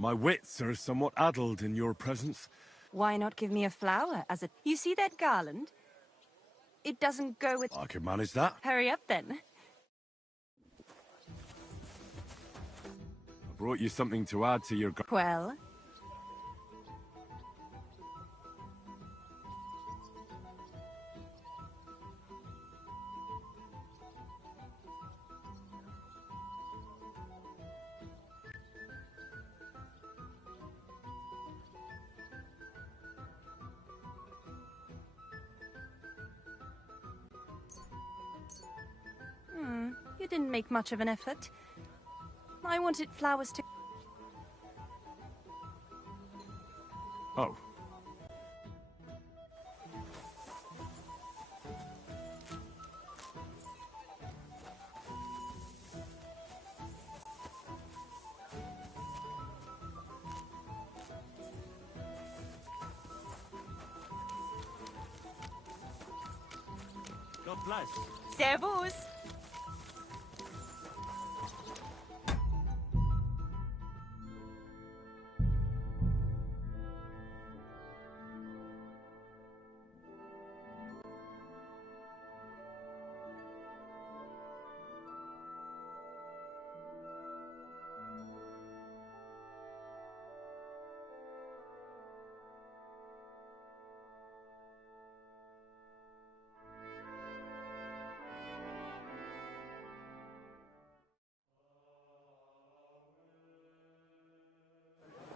My wits are somewhat addled in your presence. Why not give me a flower as a... You see that garland? It doesn't go with... I can manage that. Hurry up, then. I brought you something to add to your... Well? You didn't make much of an effort. I wanted flowers to... Oh. God bless. Servus!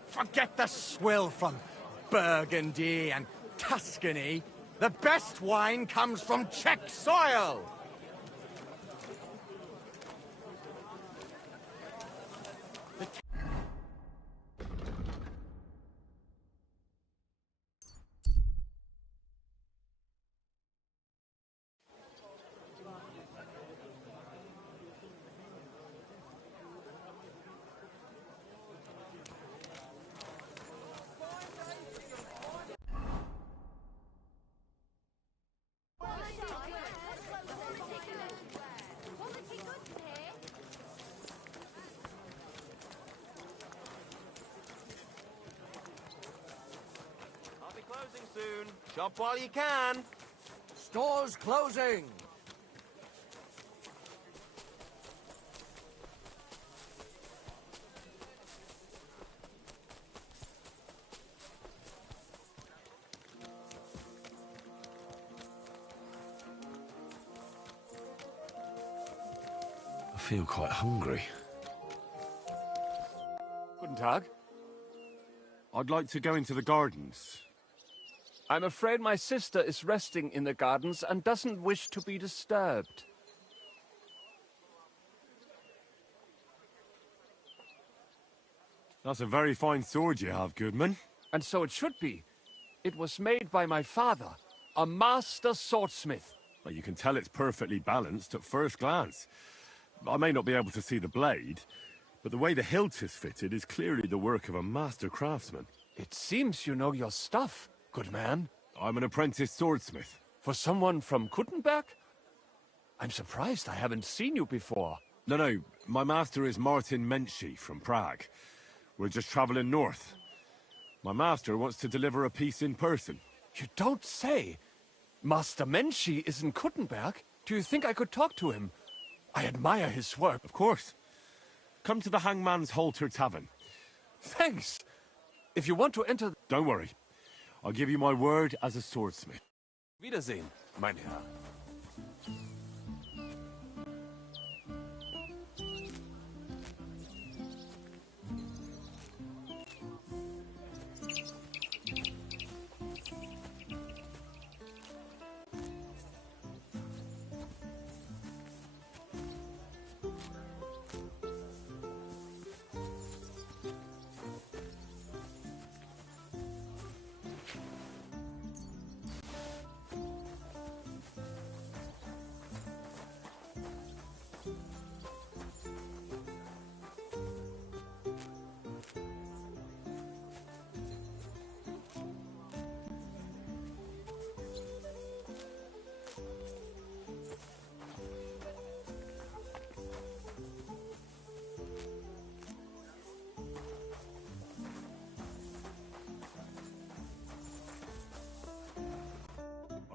Forget the swill from Burgundy and Tuscany. The best wine comes from Czech soil. Soon. Shop while you can. Stores closing. I feel quite hungry. Guten Tag. I'd like to go into the gardens. I'm afraid my sister is resting in the gardens and doesn't wish to be disturbed. That's a very fine sword you have, Goodman. And so it should be. It was made by my father, a master swordsmith. Well, you can tell it's perfectly balanced at first glance. I may not be able to see the blade, but the way the hilt is fitted is clearly the work of a master craftsman. It seems you know your stuff, good man. I'm an apprentice swordsmith. For someone from Kuttenberg? I'm surprised I haven't seen you before. No, my master is Martin Menschy from Prague. We're just traveling north. My master wants to deliver a piece in person. You don't say! Master Menschy is in Kuttenberg? Do you think I could talk to him? I admire his work. Of course. Come to the Hangman's Halter Tavern. Thanks! If you want to enter... Don't worry. I'll give you my word as a swordsmith. Wiedersehen, mein Herr.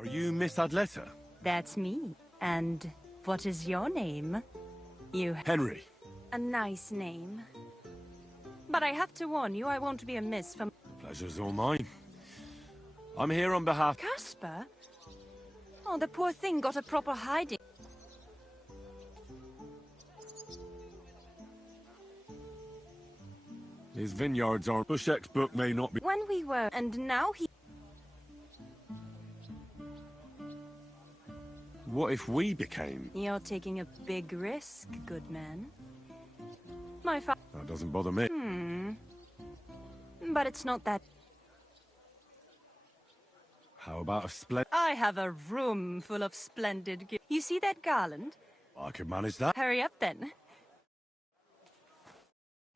you Miss Adletta? That's me. And what is your name? You Henry. a nice name. But I have to warn you, I won't be amiss for... Pleasure's all mine. I'm here on behalf... Casper? Oh, the poor thing got a proper hiding. His vineyards aren't... Bushek's book may not be... When we were, and now he... What if we became... You're taking a big risk, good man. My fa... That doesn't bother me. But it's not that... How about a splendid... I have a room full of splendid gifts. You see that garland? I could manage that. Hurry up then.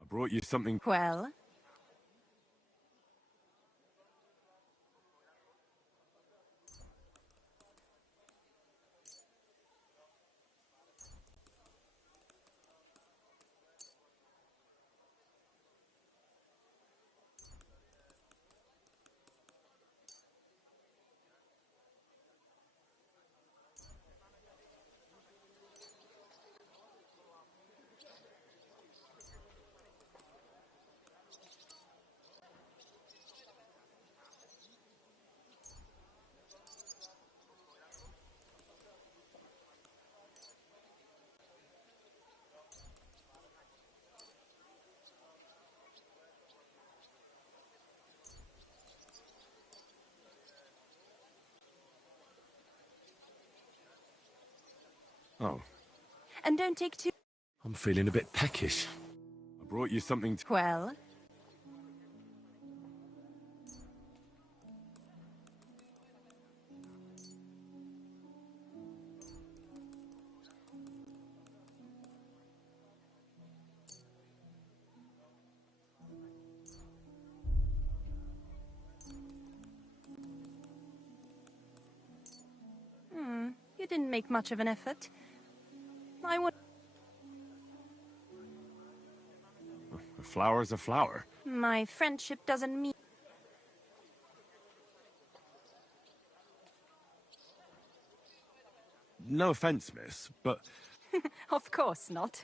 I brought you something... Well? Oh, And don't take too... I'm feeling a bit peckish. I brought you something... Well? You didn't make much of an effort. I would... A flower's a flower. My friendship doesn't mean... No offense, miss, but... Of course not.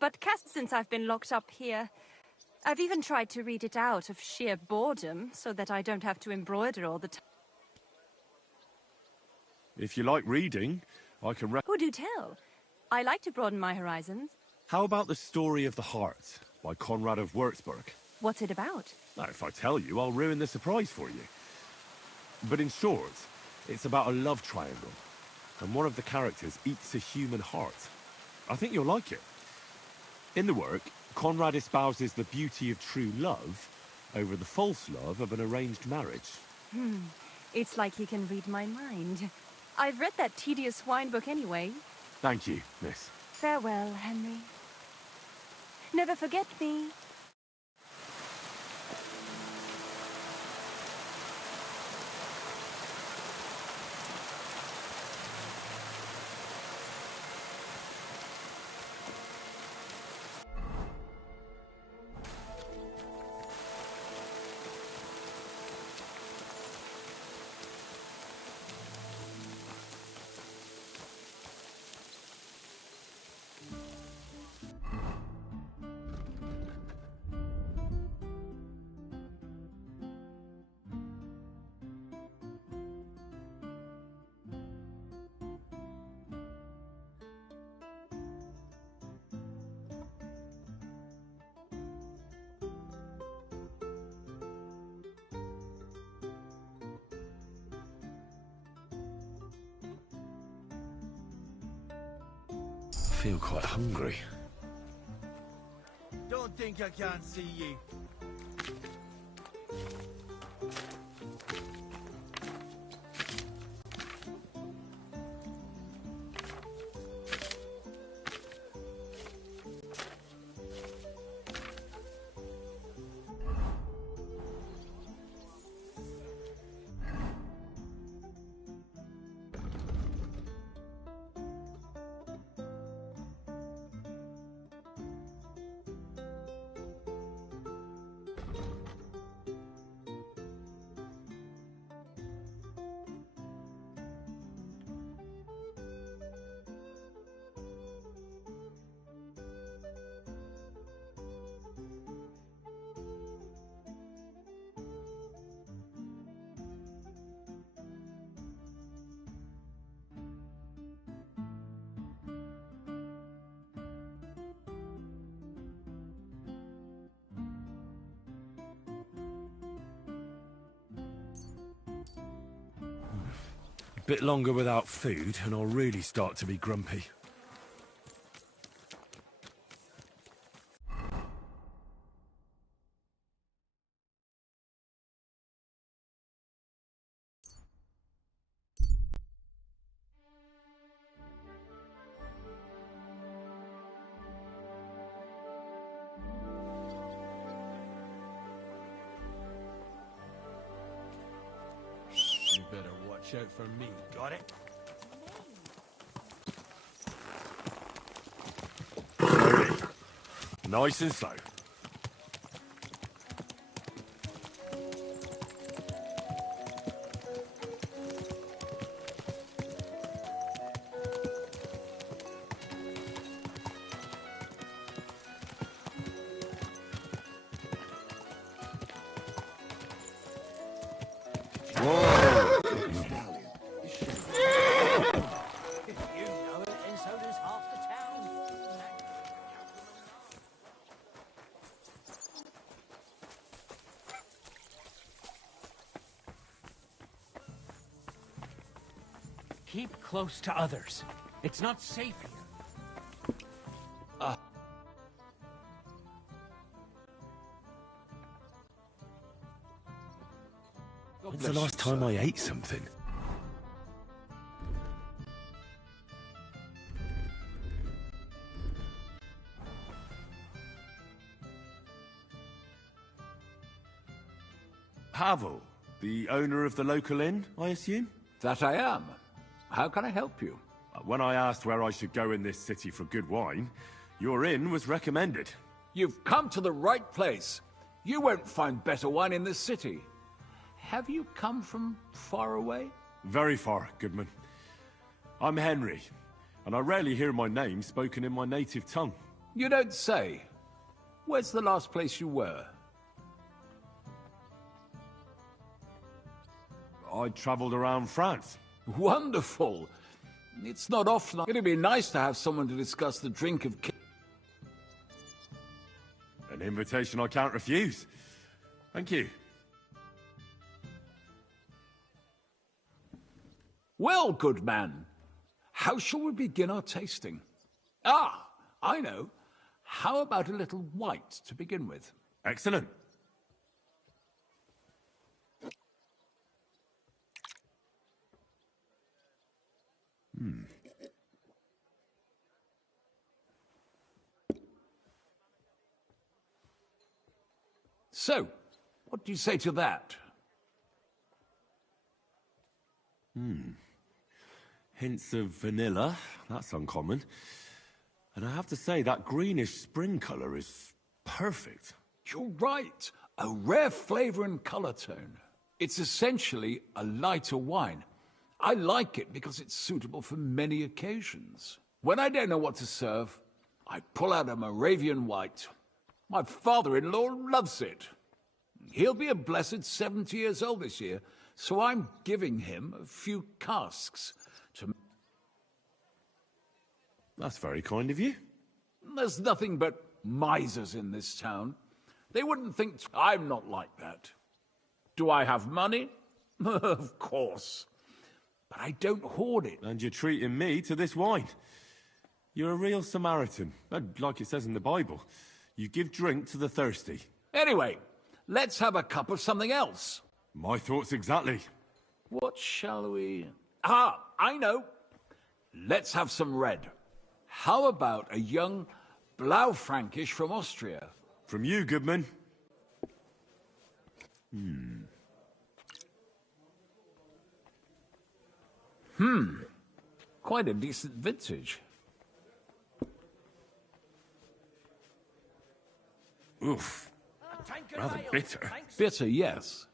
But since I've been locked up here, I've even tried to read it out of sheer boredom so that I don't have to embroider all the time. If you like reading, I can Oh, do tell. I like to broaden my horizons. How about The Story of the Heart by Conrad of Würzburg? What's it about? Now, if I tell you, I'll ruin the surprise for you. But in short, it's about a love triangle, and one of the characters eats a human heart. I think you'll like it. In the work, Conrad espouses the beauty of true love over the false love of an arranged marriage. It's like he can read my mind. I've read that tedious wine book anyway. Thank you, miss. Farewell, Henry. Never forget me. I feel quite hungry. Don't think I can't see you. Bit longer without food, and I'll really start to be grumpy. You better watch out for me, got it? Slowly. Nice and slow. Keep close to others. It's not safe here. When's the last time I ate something? Pavel, the owner of the local inn, I assume? That I am. How can I help you? When I asked where I should go in this city for good wine, your inn was recommended. You've come to the right place. You won't find better wine in this city. Have you come from far away? Very far, Goodman. I'm Henry, and I rarely hear my name spoken in my native tongue. You don't say. Where's the last place you were? I travelled around France. Wonderful. It's not often. It'd be nice to have someone to discuss the drink of... An invitation I can't refuse. Thank you. Well, good man. How shall we begin our tasting? Ah, I know. How about a little white to begin with? Excellent. So, what do you say to that? Hints of vanilla. That's uncommon. And I have to say, that greenish spring colour is perfect. You're right. A rare flavor and color tone. It's essentially a lighter wine. I like it because it's suitable for many occasions. When I don't know what to serve, I pull out a Moravian white. My father-in-law loves it. He'll be a blessed 70 years old this year, so I'm giving him a few casks to... That's very kind of you. There's nothing but misers in this town. They wouldn't think I'm not like that. Do I have money? Of course. But I don't hoard it. And you're treating me to this wine. You're a real Samaritan, like it says in the Bible. You give drink to the thirsty. Anyway, let's have a cup of something else. My thoughts exactly. What shall we... Ah, I know. Let's have some red. How about a young Blaufränkisch from Austria? From you, Goodman. Quite a decent vintage. Oof. Rather bitter. Bitter, yes.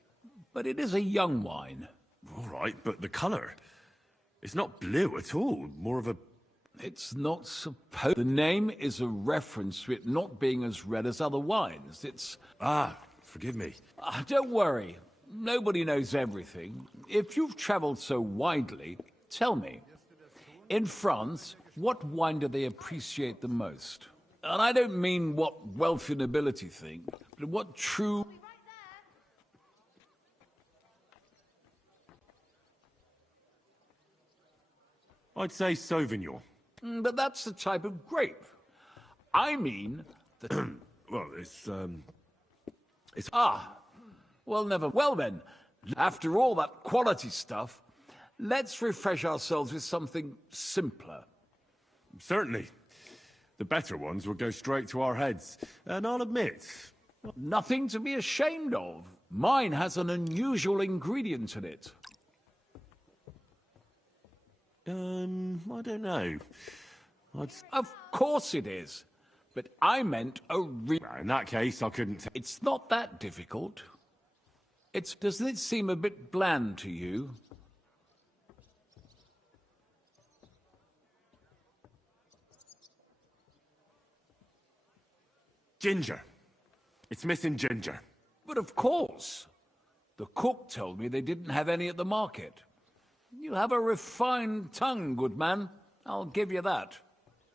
But it is a young wine. All right, but the colour. It's not blue at all. More of a... It's not supposed... The name is a reference to it not being as red as other wines. It's... Ah, forgive me. Don't worry. Nobody knows everything. If you've travelled so widely, tell me. In France, what wine do they appreciate the most? And I don't mean what wealthy nobility think, but what true... I'd say Sauvignon. But that's the type of grape. I mean, the... Well, it's... Ah, well, never... Well then, after all that quality stuff, let's refresh ourselves with something simpler. Certainly. The better ones will go straight to our heads. And I'll admit... Nothing to be ashamed of. Mine has an unusual ingredient in it. I don't know. Of course it is. But I meant a In that case, I couldn't... It's not that difficult. Doesn't it seem a bit bland to you? Ginger. It's missing ginger. But of course. The cook told me they didn't have any at the market. You have a refined tongue, good man. I'll give you that.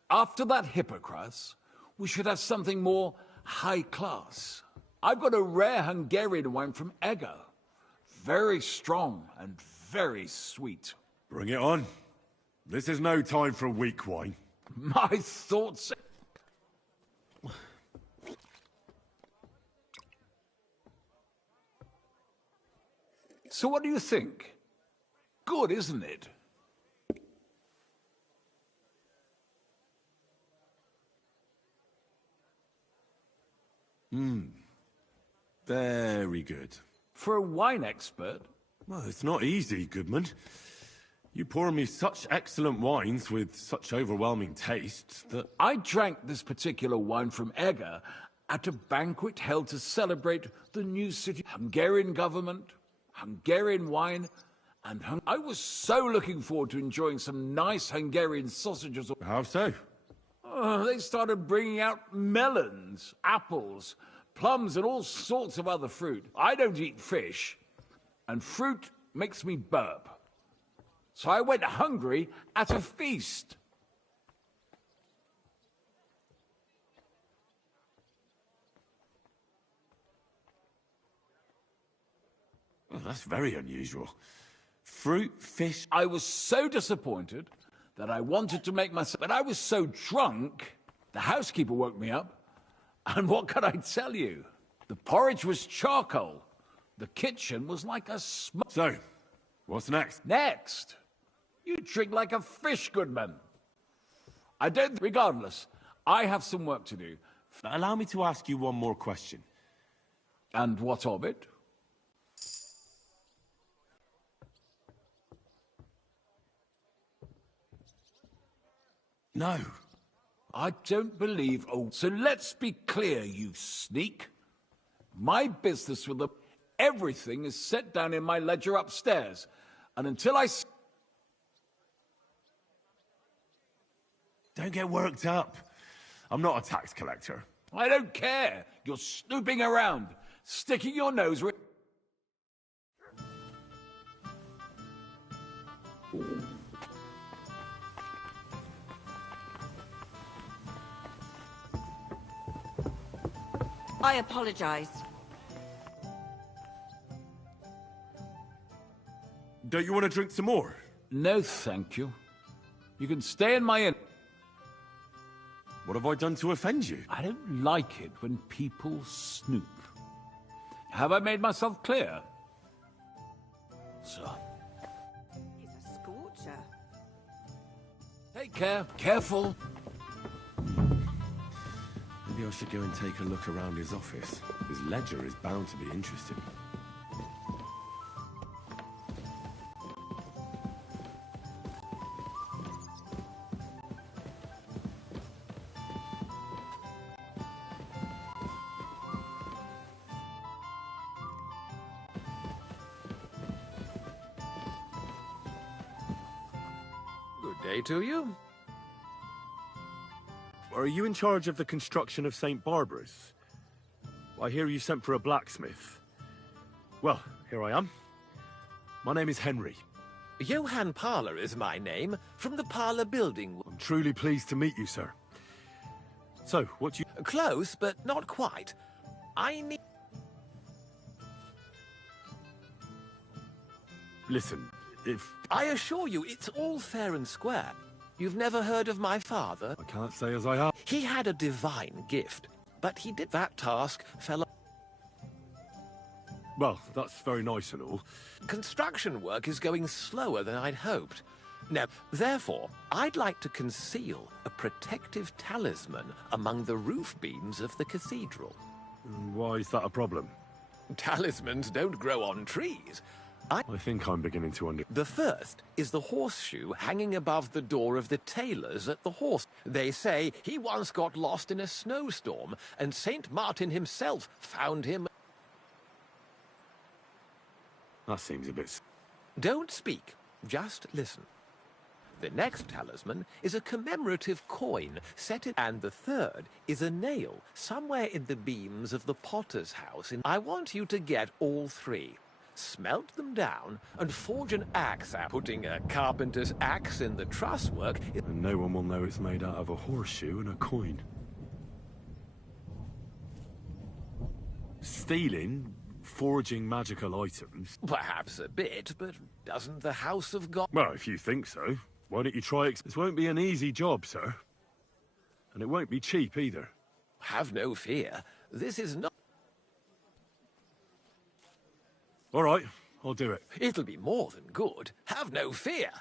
After that Hippocras, we should have something more high class. I've got a rare Hungarian wine from Eger. Very strong and very sweet. Bring it on. This is no time for weak wine. My thoughts... So what do you think? Good, isn't it? Very good. For a wine expert? Well, it's not easy, Goodman. You pour me such excellent wines with such overwhelming taste that... I drank this particular wine from Eger at a banquet held to celebrate the new city, Hungarian government, Hungarian wine, and I was so looking forward to enjoying some nice Hungarian sausages. How so? They started bringing out melons, apples, plums, and all sorts of other fruit. I don't eat fish, and fruit makes me burp. So I went hungry at a feast. Well, that's very unusual. Fruit, fish... I was so disappointed that I wanted to make myself... But I was so drunk, the housekeeper woke me up. And what can I tell you? The porridge was charcoal. The kitchen was like a smoke. So, what's next? Next, you drink like a fish, Goodman. I don't... Regardless, I have some work to do. Allow me to ask you one more question. And what of it? No. I don't believe... Oh, so let's be clear, you sneak. My business with the... Everything is set down in my ledger upstairs. And until I... Don't get worked up. I'm not a tax collector. I don't care. You're snooping around, sticking your nose where... I apologize. Don't you want to drink some more? No, thank you. You can stay in my inn. What have I done to offend you? I don't like it when people snoop. Have I made myself clear? So, He's a scorcher. take care. Careful. Maybe I should go and take a look around his office. His ledger is bound to be interesting. Good day to you. Are you in charge of the construction of St. Barbara's? I hear you sent for a blacksmith. Well, here I am. My name is Henry. Johann Parler is my name, from the Parler building. I'm truly pleased to meet you, sir. So, what you... Close, but not quite. I need... Listen, if... I assure you, it's all fair and square. You've never heard of my father? I can't say as I have. He had a divine gift, but he did that task fell. Well, that's very nice and all. Construction work is going slower than I'd hoped. Now, therefore, I'd like to conceal a protective talisman among the roof beams of the cathedral. Why is that a problem? Talismans don't grow on trees. I think I'm beginning to The first is the horseshoe hanging above the door of the tailors at the horse. They say he once got lost in a snowstorm, and Saint Martin himself found him. That seems a bit... Don't speak, just listen. The next talisman is a commemorative coin set in, and the third is a nail somewhere in the beams of the potter's house. I want you to get all three. Smelt them down and forge an axe out. Putting a carpenter's axe in the truss work. And no one will know it's made out of a horseshoe and a coin. Stealing, forging magical items. Perhaps a bit, but doesn't the House of God... Well, if you think so, why don't you try it? This won't be an easy job, sir. And it won't be cheap either. Have no fear. This is not... All right, I'll do it. It'll be more than good. Have no fear.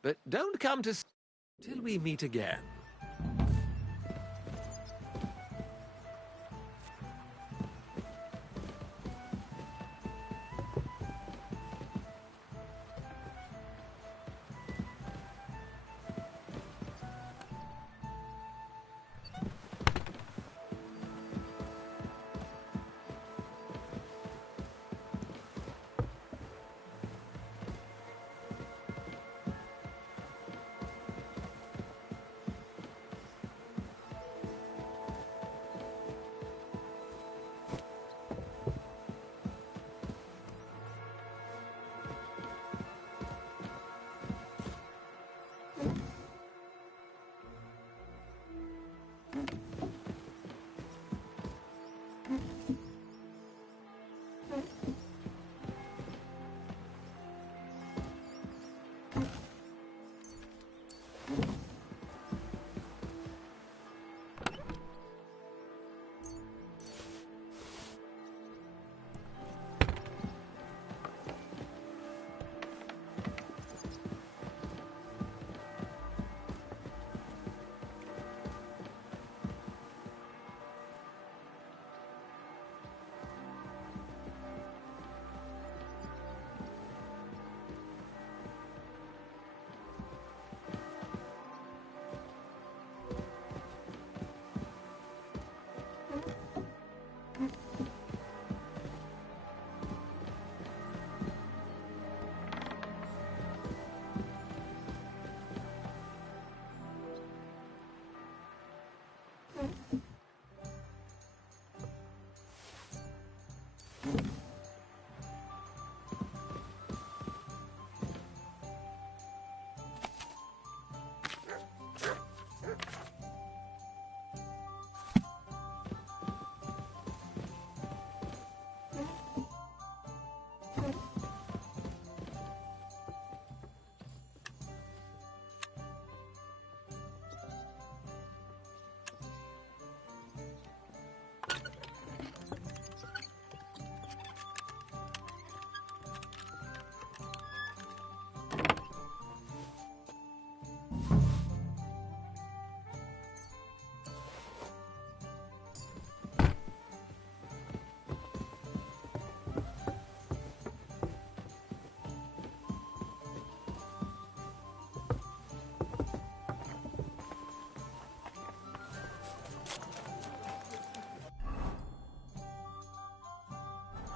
But don't come to... till we meet again.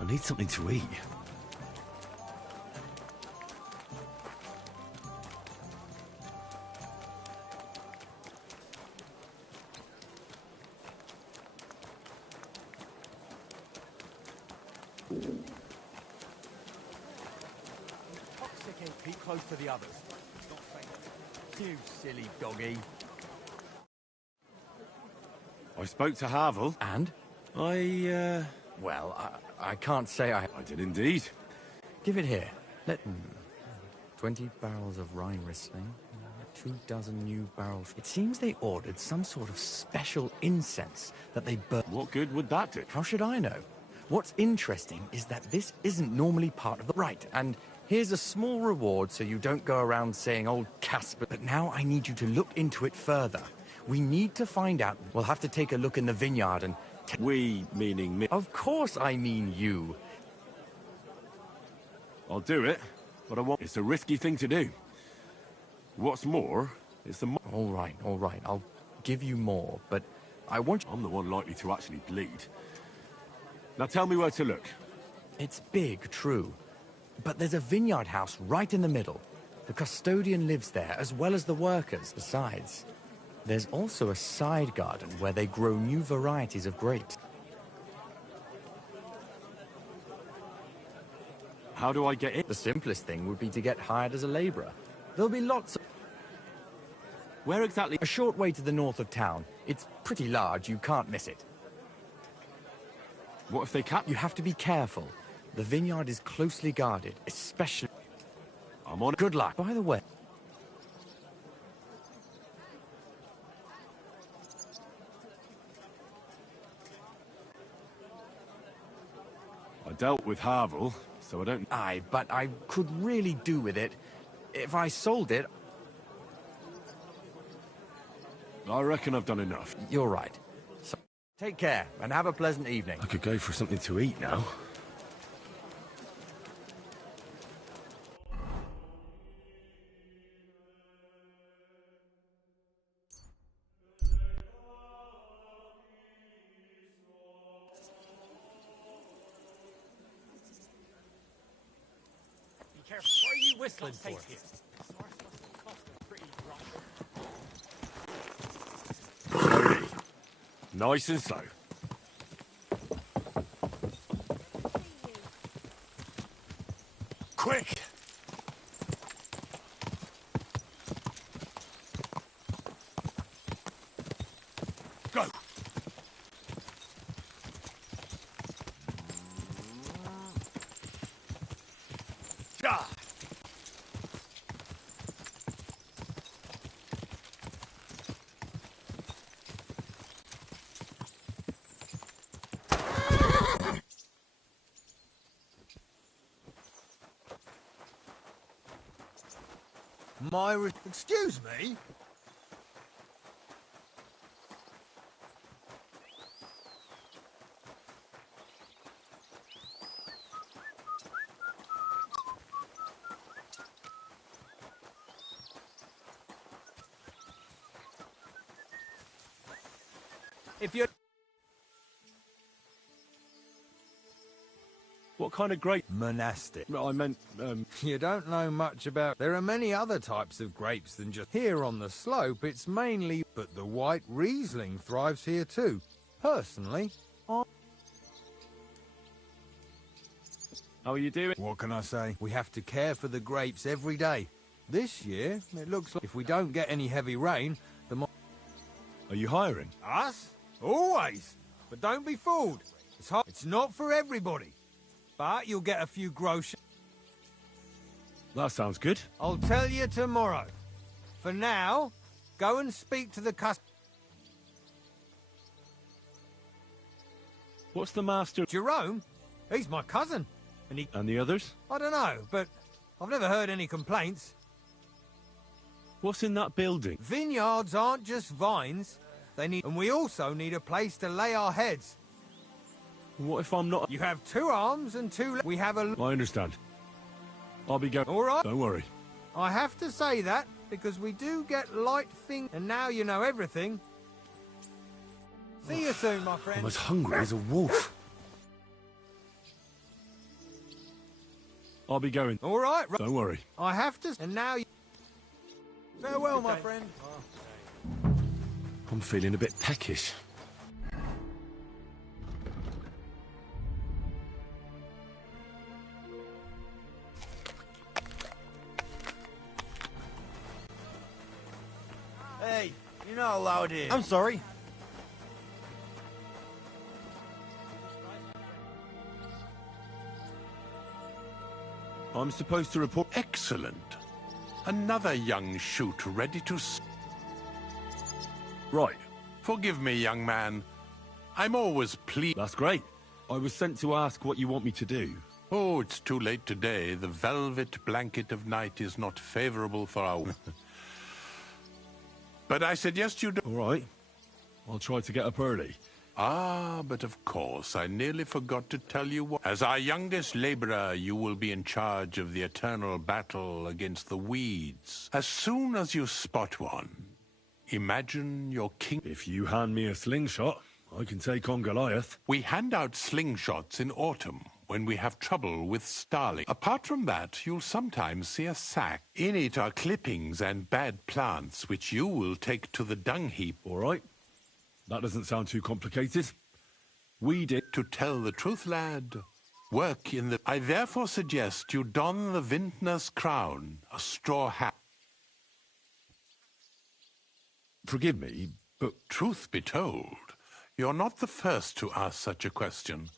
I need something to eat. Toxic ain't keep close to the others. Not fair. You silly doggy. I spoke to Havel. And? Well, I can't say I I did indeed. give it here. Let. 20 barrels of Rhine Riesling, 24 new barrels. It seems they ordered some sort of special incense that they burn. What good would that do? How should I know? What's interesting is that this isn't normally part of the right, and here's a small reward so you don't go around saying old Casper. But now I need you to look into it further. We need to find out. We'll have to take a look in the vineyard and... We, meaning me. Of course I mean you. I'll do it, but I won't. It's a risky thing to do. What's more, it's the... All right, I'll give you more, but I want... I'm the one likely to actually bleed. Now tell me where to look. It's big, true. But there's a vineyard house right in the middle. The custodian lives there, as well as the workers. Besides, there's also a side garden where they grow new varieties of grapes. How do I get in? The simplest thing would be to get hired as a laborer. There'll be lots of... Where exactly? A short way to the north of town. It's pretty large, you can't miss it. What if they cap? You have to be careful. The vineyard is closely guarded, especially... I'm on it. Good luck. By the way... I dealt with Havel, so I don't... Aye, but I could really do with it. If I sold it... I reckon I've done enough. You're right. So, take care, and have a pleasant evening. I could go for something to eat now. Be careful. What are you whistling for? Slowly. Nice and slow. Quick! Go! Ja! Excuse me? If you're... What kind of grape? Monastic. I meant, You don't know much about... There are many other types of grapes than just... Here on the slope, it's mainly... But the white Riesling thrives here too. Personally, How are you doing? what can I say? We have to care for the grapes every day. This year, it looks like if we don't get any heavy rain, the more... Are you hiring? Us? Always. But don't be fooled. It's hot. It's not for everybody. But you'll get a few gross... That sounds good. I'll tell you tomorrow. For now, go and speak to the What's the master? Jerome? He's my cousin. And the others? I don't know, but I've never heard any complaints. What's in that building? Vineyards aren't just vines. And we also need a place to lay our heads. What if I'm not... You have 2 arms and 2 we have a... I understand. I'll be going... All right. Don't worry. I have to say that, because we do get light things... And now you know everything. See you soon, my friend. I'm as hungry as a wolf. I'll be going. All right. Don't worry. I have to... And now you... Farewell, my friend. I'm feeling a bit peckish. Hey, you're not allowed in. I'm sorry. I'm supposed to report... Excellent. Another young shoot ready to... Right. Forgive me, young man. I'm always pleased. That's great. I was sent to ask what you want me to do. Oh, it's too late today. The velvet blanket of night is not favorable for our... But I suggest you do... All right. I'll try to get up early. Ah, but of course, I nearly forgot to tell you what... As our youngest laborer, you will be in charge of the eternal battle against the weeds. As soon as you spot one, imagine your king... If you hand me a slingshot, I can take on Goliath. We hand out slingshots in autumn, when we have trouble with starling. Apart from that, you'll sometimes see a sack. In it are clippings and bad plants, which you will take to the dung heap. All right. That doesn't sound too complicated. Weed it. To tell the truth, lad, work in the... I therefore suggest you don the vintner's crown, a straw hat. Forgive me, but... Truth be told, you're not the first to ask such a question.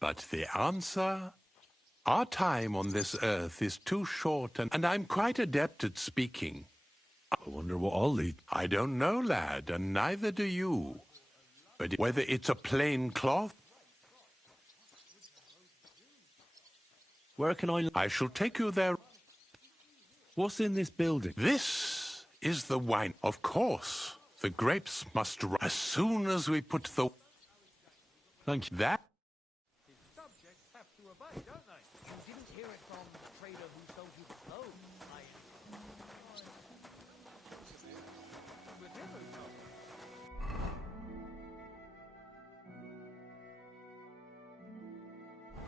But the answer... Our time on this earth is too short, and I'm quite adept at speaking. I wonder what I'll lead. I don't know, lad, and neither do you. But whether it's a plain cloth... Where can I shall take you there. What's in this building? This is the wine. Of course, the grapes must rise as soon as we put the... Thank you. That... Subjects have to obey, don't they? You didn't hear it from the trader who sold you the clothes,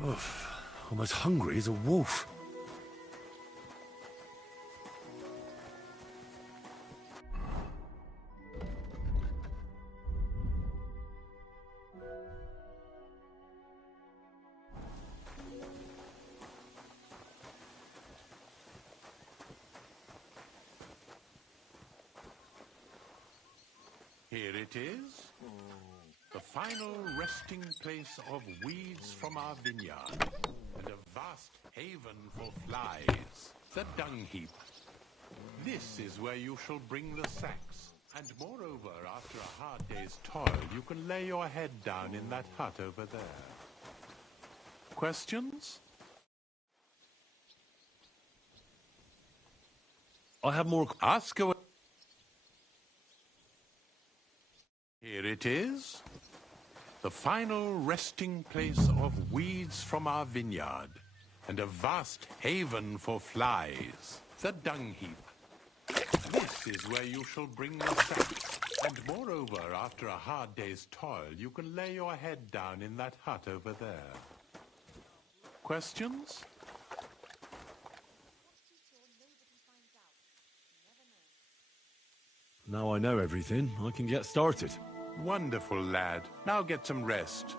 Oof. I'm as hungry as a wolf. Here it is. The final resting place of weeds from our vineyard, and a vast haven for flies, the dung heap. This is where you shall bring the sacks, and moreover, after a hard day's toil, you can lay your head down in that hut over there. Questions? I have more... Ask away. Here it is. The final resting place of weeds from our vineyard, and a vast haven for flies, the dung heap. This is where you shall bring the sacks, and moreover, after a hard day's toil, you can lay your head down in that hut over there. Questions? Now I know everything, I can get started. Wonderful, lad. Now get some rest.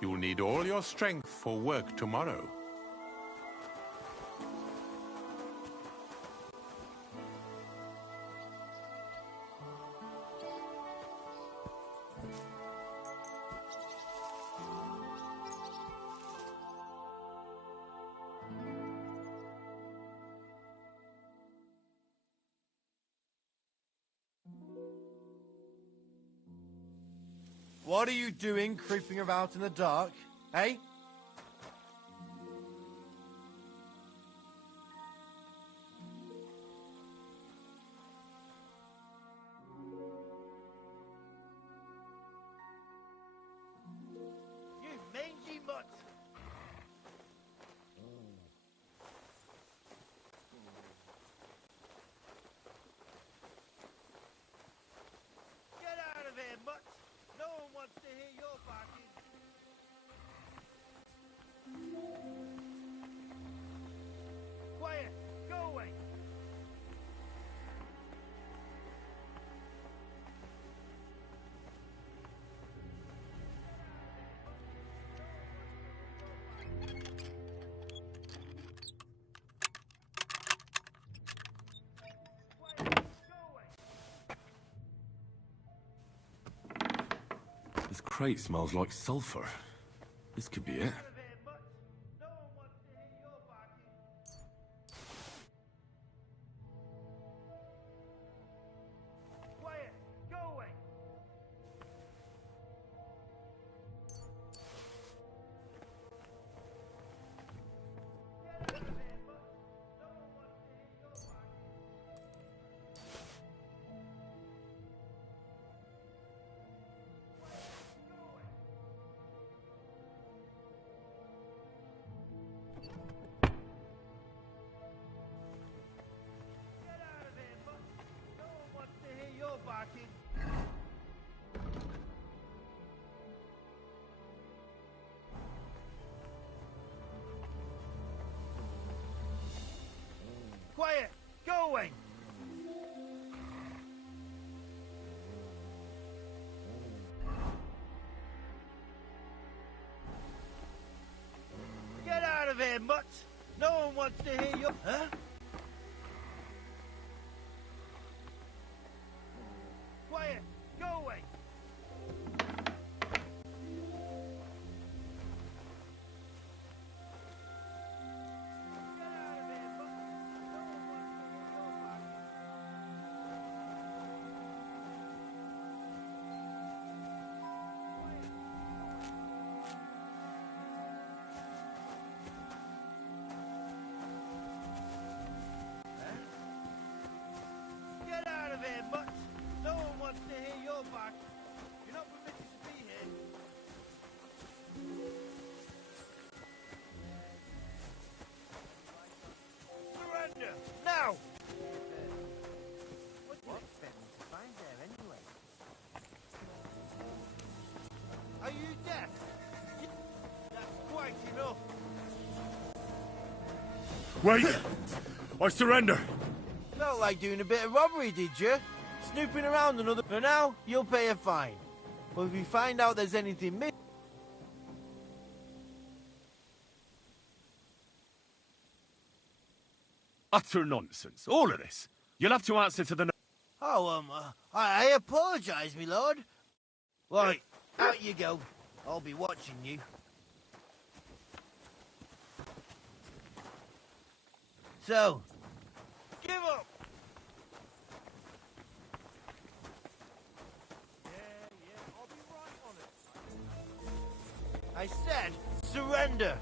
You'll need all your strength for work tomorrow. What are you doing creeping about in the dark, eh? You mangy mutt! Get out of here, mutt! No one wants to hear your barking. Quiet! Go away! This crate smells like sulfur. This could be it. one wants to hear your... Huh? Quiet! Go away! Get out of here, Butch! No one wants to hear your back. You're not permitted to be here. Surrender! Now! What do you expect me to find there anyway? Are you deaf? That's quite enough. Wait! I surrender! Felt like doing a bit of robbery, did you? Snooping around another... For now, you'll pay a fine. But if you find out there's anything missing... Utter nonsense. All of this. You'll have to answer to the... Oh, I apologise, my lord. Right, out you go. I'll be watching you. So, give up! Yeah, I'll be right on it. I said, surrender!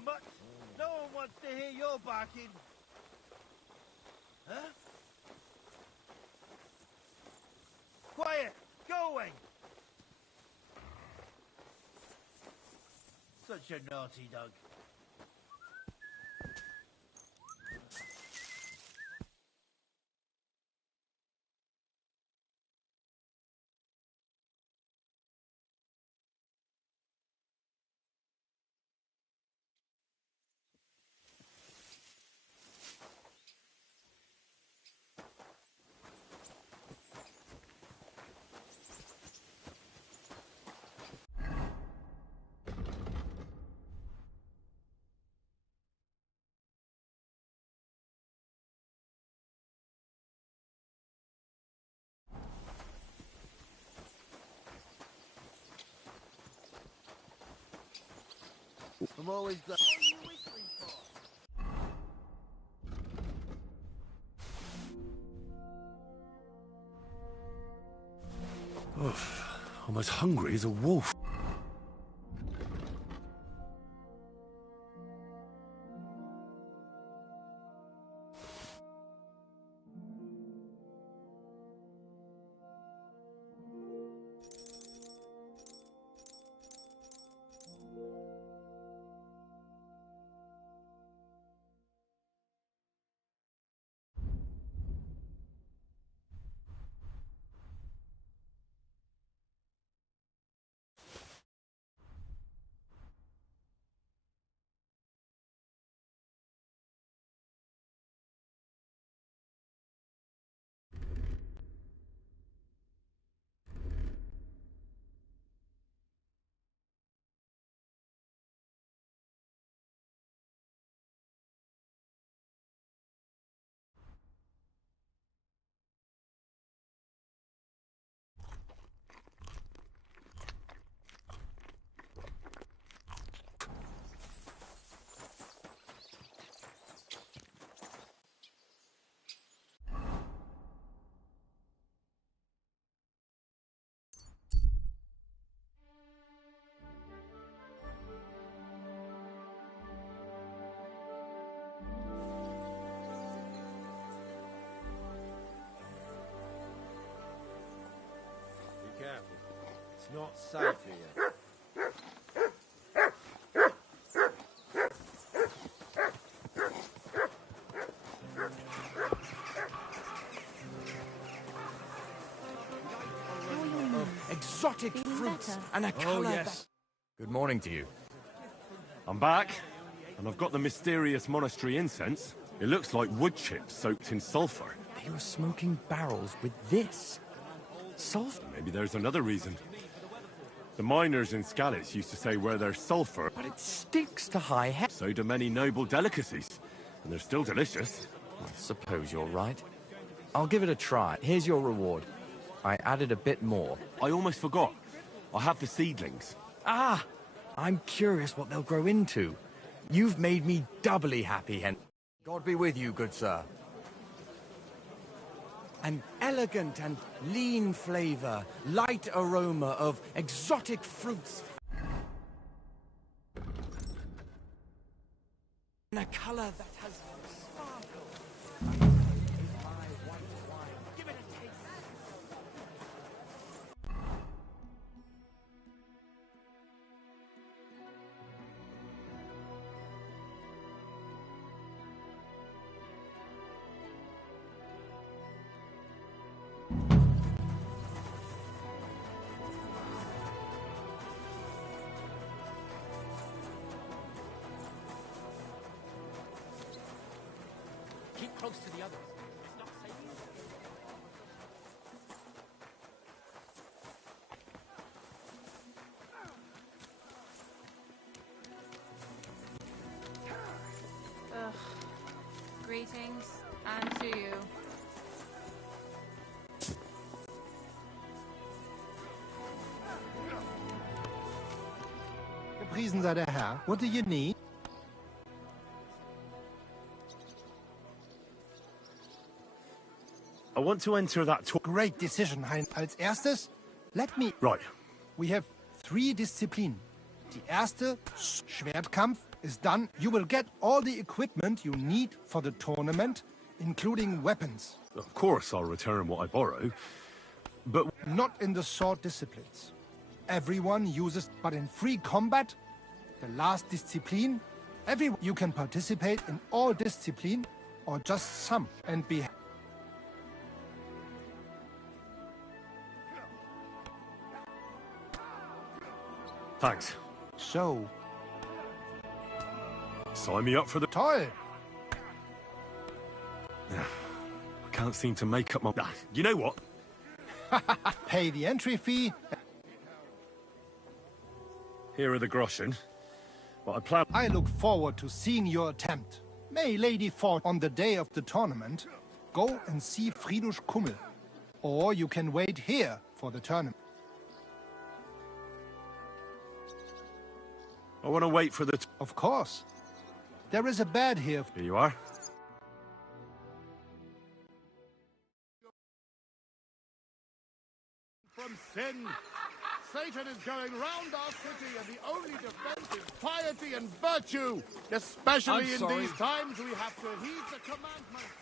barking much. No one wants to hear your barking. Huh? Quiet! Go away! Such a naughty dog. I'm always glad. What are you whistling for? Oof, I'm as hungry as a wolf. Be careful. It's not safe here. Exotic fruits and a colour that... Good morning to you. I'm back, and I've got the mysterious monastery incense. It looks like wood chips soaked in sulfur. They were smoking barrels with this. Sulfur? Maybe there's another reason. The miners in Scalitz used to say where there's sulfur... But it sticks to high head. So do many noble delicacies. And they're still delicious. I suppose you're right. I'll give it a try. Here's your reward. I added a bit more. I almost forgot. I have the seedlings. Ah! I'm curious what they'll grow into. You've made me doubly happy, Hen. God be with you, good sir. An elegant and lean flavor, light aroma of exotic fruits. And a color that has sparkle. Give it a taste. Keep close to the others. It's not safe. Ugh. Greetings, and to you. Gepriesen sei der Herr. What do you need? I want to enter that Great decision, Hein. Als erstes, let me... Right. We have 3 Disziplinen. Die erste Schwertkampf is done. You will get all the equipment you need for the tournament, including weapons. Of course I'll return what I borrow, but... Not in the sword disciplines. Everyone uses, but in free combat, the last discipline, you can participate in all discipline, or just some, and be... Thanks. So... Sign me up for the... Toll! I can't seem to make up my... You know what? Pay the entry fee. Here are the groschen. But I look forward to seeing your attempt. May Lady fought on the day of the tournament. Go and see Friedrich Kummel. Or you can wait here for the tournament. I want to wait for the... Of course. There is a bed here. Here you are. From sin. Satan is going round our city, and the only defense is piety and virtue. Especially in these times, we have to heed the commandments.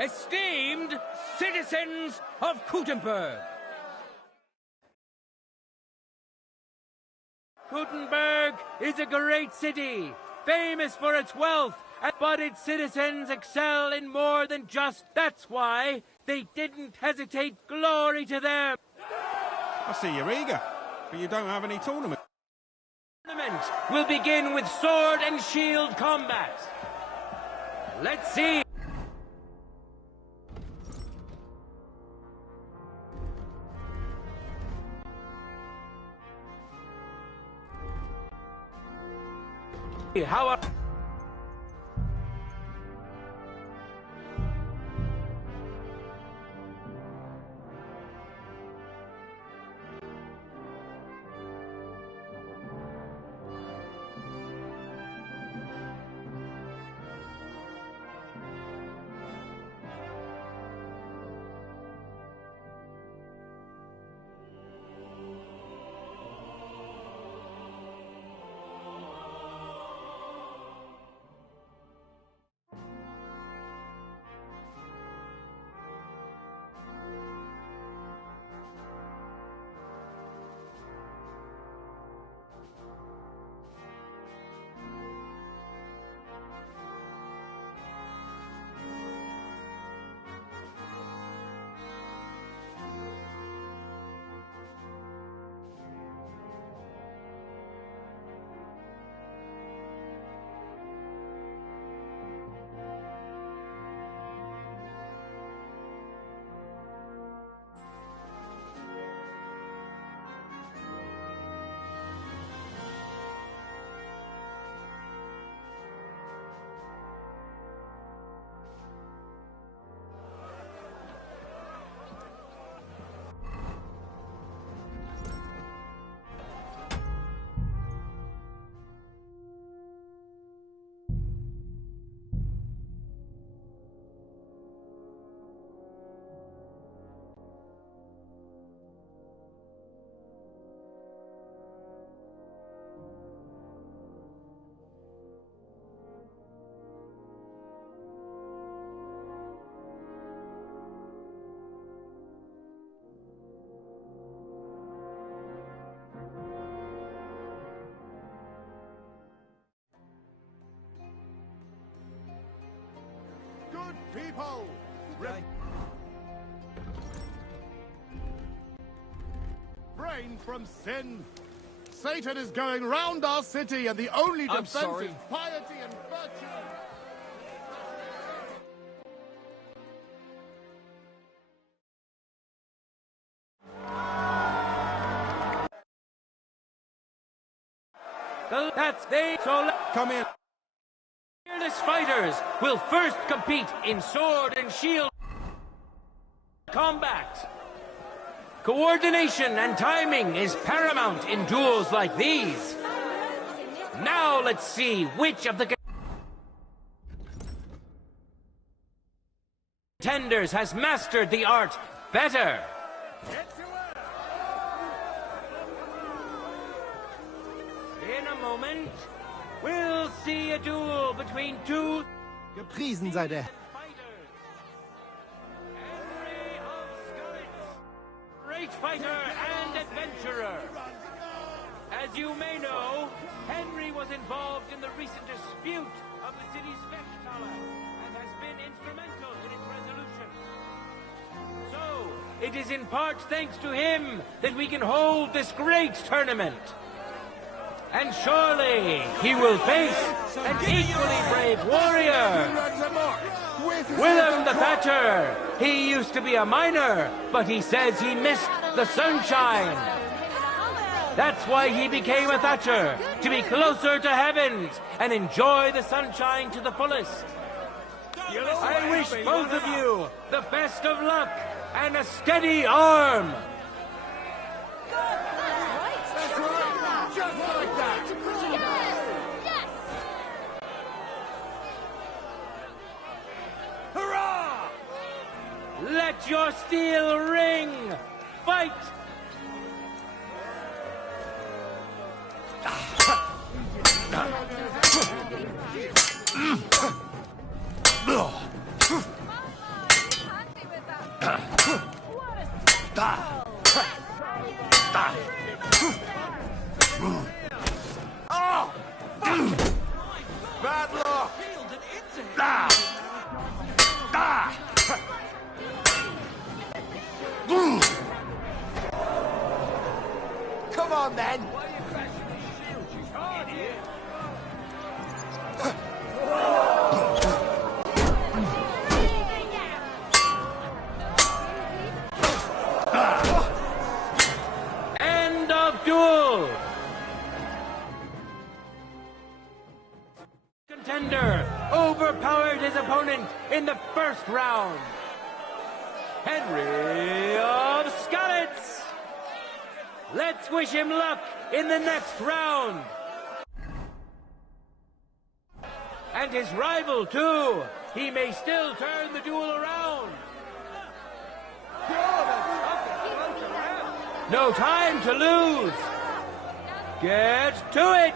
Esteemed citizens of Kcd2. Kcd2 is a great city, famous for its wealth, but its citizens excel in more than just. That's why they didn't hesitate. Glory to them. I see you're eager, but you don't have any tournament. Tournament will begin with sword and shield combat. Let's see. How are... Good people! Refrain from sin. Satan is going round our city, and the only I'm defense sorry. is piety and virtue. That's they. So come in. Fearless fighters will first compete in sword and shield combat. Coordination and timing is paramount in duels like these. Now let's see which of the contenders has mastered the art better. In a moment, we'll see a duel between two Gepriesen sei der. great fighter and adventurer. As you may know, Henry was involved in the recent dispute of the city's Vechthalle and has been instrumental in its resolution. So, it is in part thanks to him that we can hold this great tournament. And surely he will face an equally brave warrior. Willem the Thatcher. He used to be a miner, but he says he missed the sunshine. That's why he became a Thatcher, to be closer to heavens and enjoy the sunshine to the fullest. I wish both of you the best of luck and a steady arm. Just like that! Hurrah! Let your steel ring! Fight! Bad luck! Come on, then! End of duel! Contender overpowered his opponent in the first round. Henry of Skalitz! Let's wish him luck in the next round. And his rival, too. He may still turn the duel around. No time to lose. Get to it.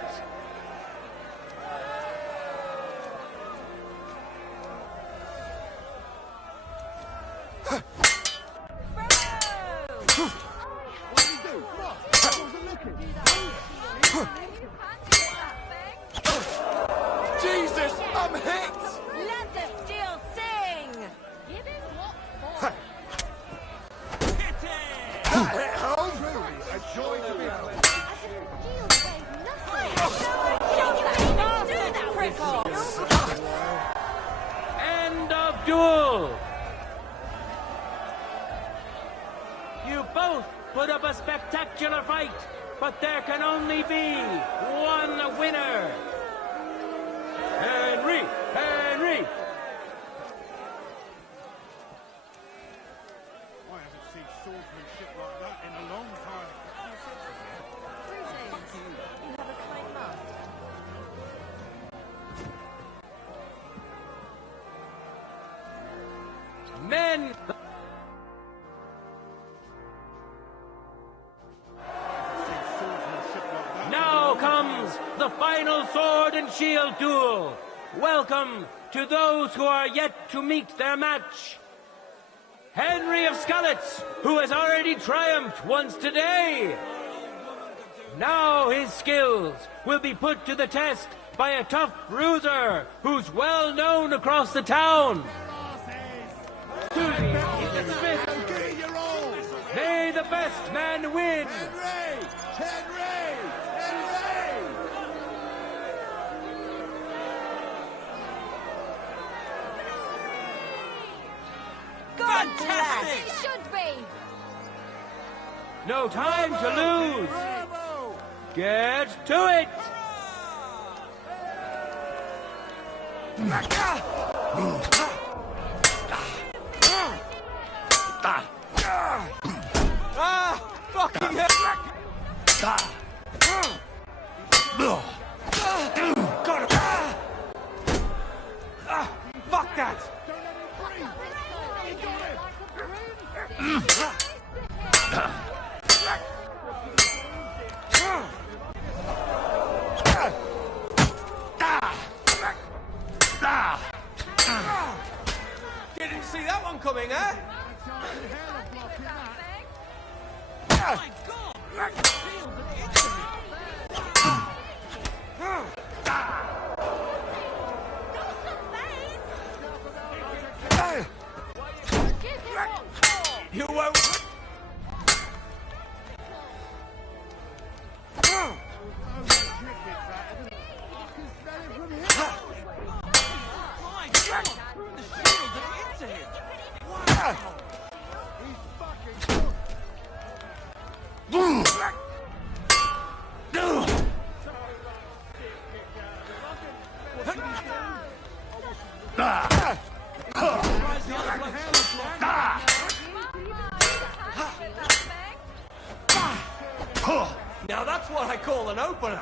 Jesus, I'm hit! Let the steel sing! That hit home! A joy to behold. End of duel. You both put up a spectacular fight, but there can only be one winner. Henry! Henry! I haven't seen swordsmanship like that in a long time. You have a kind master. Men! Now comes the final sword and shield duel. Welcome to those who are yet to meet their match. Henry of Skalitz, who has already triumphed once today. Now his skills will be put to the test by a tough bruiser who's well known across the town. Susie Smith. May the best man win. Henry! Henry! Fantastic! It should be! No time to lose! Get to it! Fucking hell! Fuck that! Didn't see that one coming, eh? You won't. Now that's what I call an opener.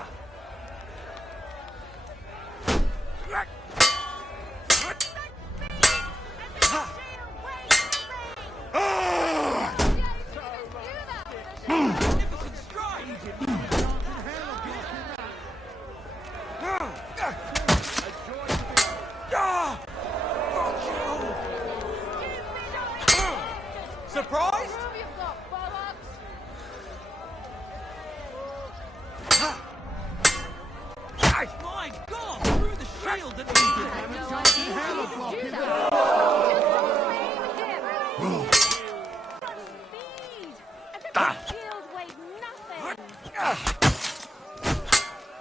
Surprised? My God! Through the shield and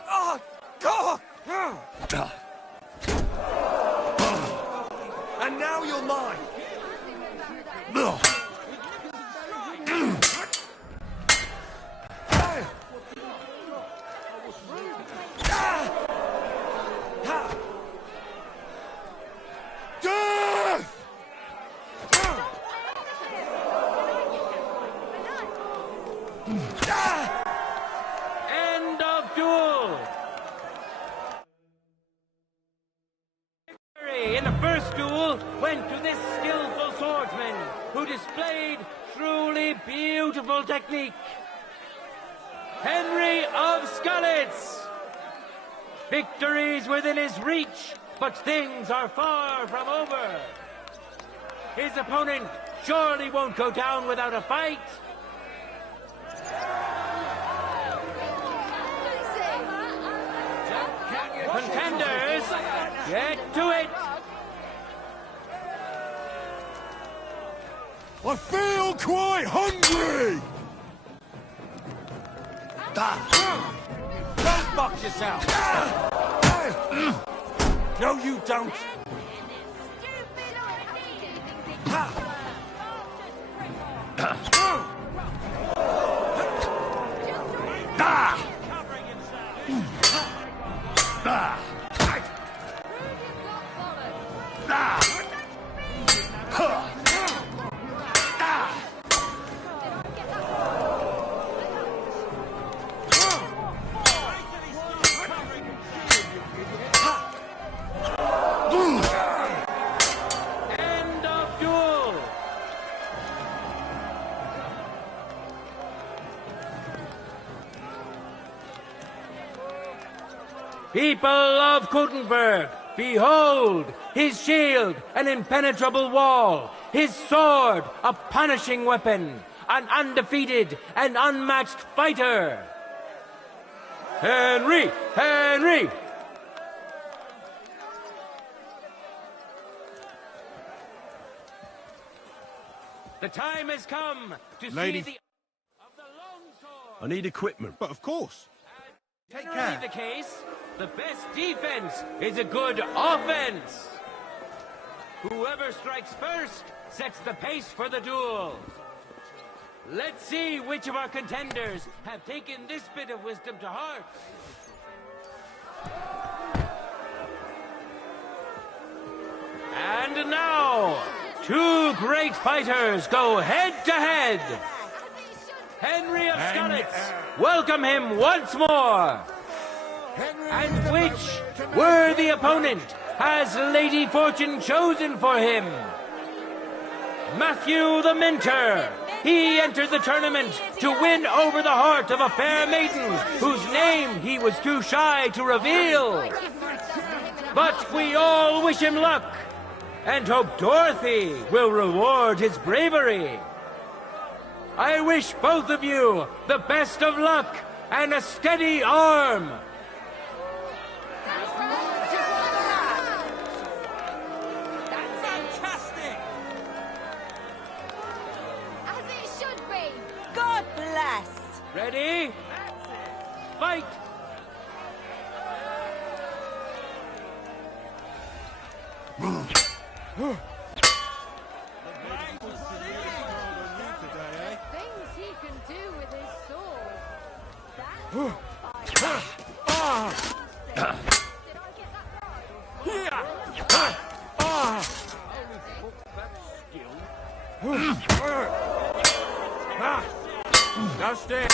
Oh, God! And now you're mine. end of duel. Victory in the first duel went to this skillful swordsman who displayed truly beautiful technique. Henry of Skalitz. Victory's within his reach, but things are far from over. His opponent surely won't go down without a fight. Contenders, get to it! I feel quite hungry! Don't box yourself. No, you don't. End of duel! People of Kuttenberg, behold his shield, an impenetrable wall, his sword, a punishing weapon, an undefeated and unmatched fighter. Henry! Henry! The time has come to Lady. see the I need equipment. But of course. generally the case. The best defense is a good offense. Whoever strikes first sets the pace for the duel. Let's see which of our contenders have taken this bit of wisdom to heart. And now, two great fighters go head-to-head. Henry of Skalitz, welcome him once more. And which worthy opponent has Lady Fortune chosen for him? Matthew the Minter. He entered the tournament to win over the heart of a fair maiden whose name he was too shy to reveal. But we all wish him luck and hope Dorothy will reward his bravery. I wish both of you the best of luck and a steady arm. Fantastic! As it should be. God bless. Ready? Fight! Things he can do with his sword. Now stay.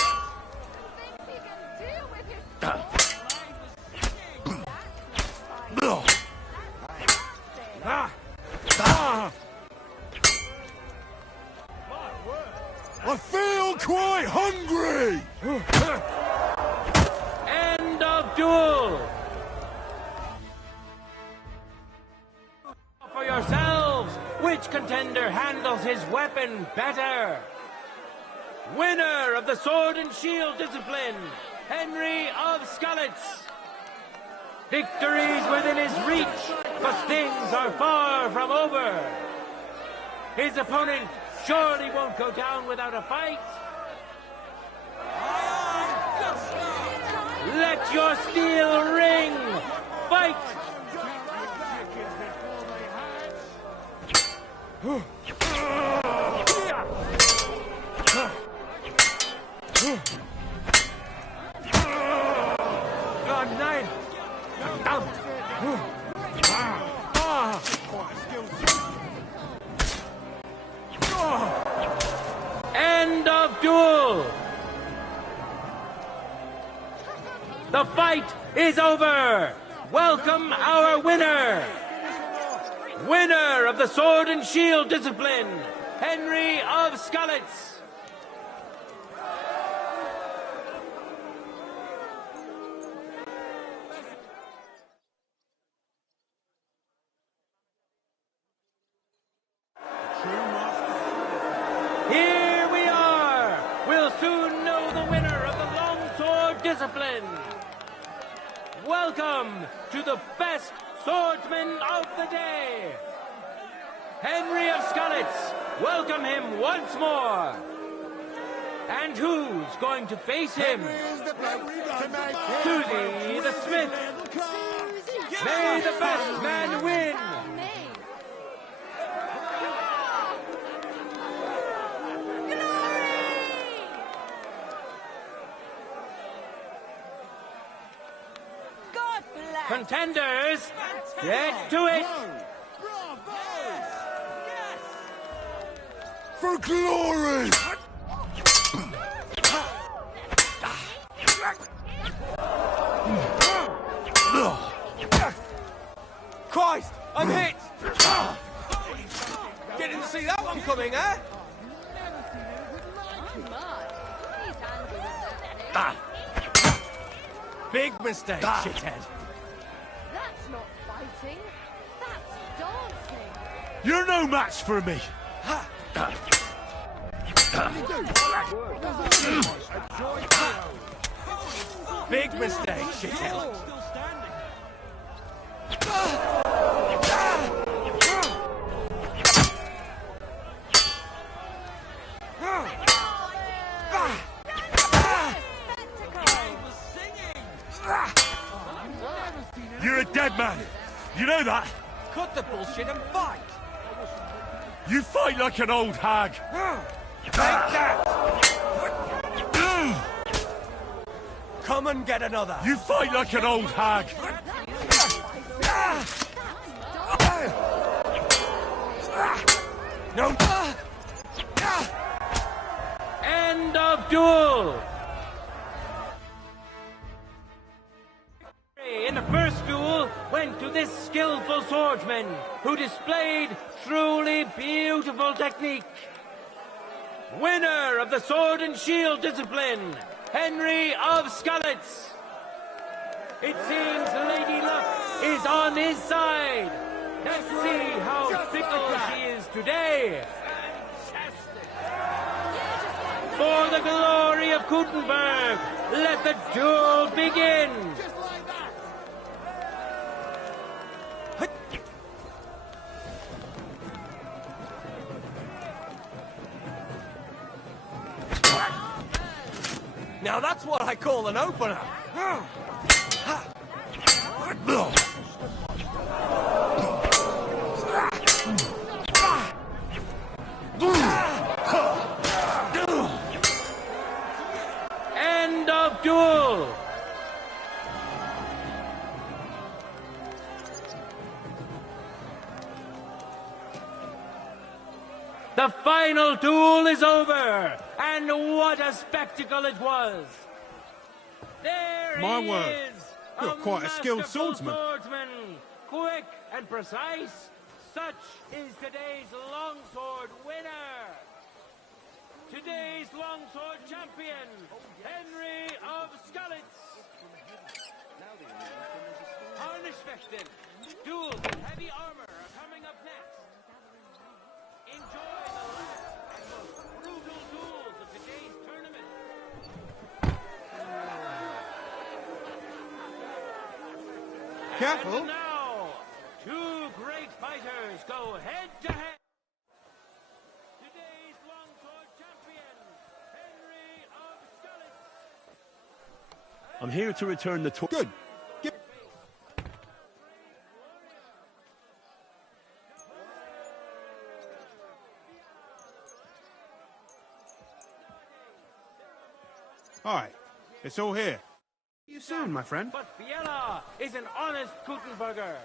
I feel quite hungry! End of duel. For yourselves, which contender handles his weapon better? Winner of the sword and shield discipline, Henry of Skalitz. Victory's within his reach, but things are far from over. His opponent surely won't go down without a fight. Let your steel ring! Fight! Nine. Down. End of duel. The fight is over. Welcome our winner. Winner of the sword and shield discipline, Henry of Skalitz. Here we are. We'll soon know the winner of the longsword discipline. Welcome to the best swordsman of the day, Henry of Skalitz. Welcome him once more. And who's going to face him? Susie the Smith. May the best man win. Contenders, get to it! For glory! Christ! I'm hit! Didn't see that one coming, eh? Big mistake, shithead. That's not fighting. That's dancing. You're no match for me! Big mistake, shithead. You're a dead man! You know that? Cut the bullshit and fight! You fight like an old hag. Take that! Come and get another. You fight like an old hag. No. End of duel. In the first duel went to this skillful swordsman who displayed truly beautiful technique. Winner of the sword and shield discipline, Henry of Skalitz. It seems Lady Luck is on his side. Let's see how fickle she is today. For the glory of Gutenberg, let the duel begin. Now that's what I call an opener. End of duel. The final duel is over, and what a spectacle it was! There My he word, is, you're quite a skilled masterful swordsman. Quick and precise. Such is today's longsword winner. Today's longsword champion, Henry of Skalitz. Unexpected. Duels in heavy armor are coming up next. Enjoy the last and most brutal duels of today's tournament. Careful. And now, two great fighters go head to head. Today's longsword champion, Henry of Skalitz. I'm here to return the torch. Good. Hi, it's all here. See you soon, my friend. But Biela is an honest Gutenberger.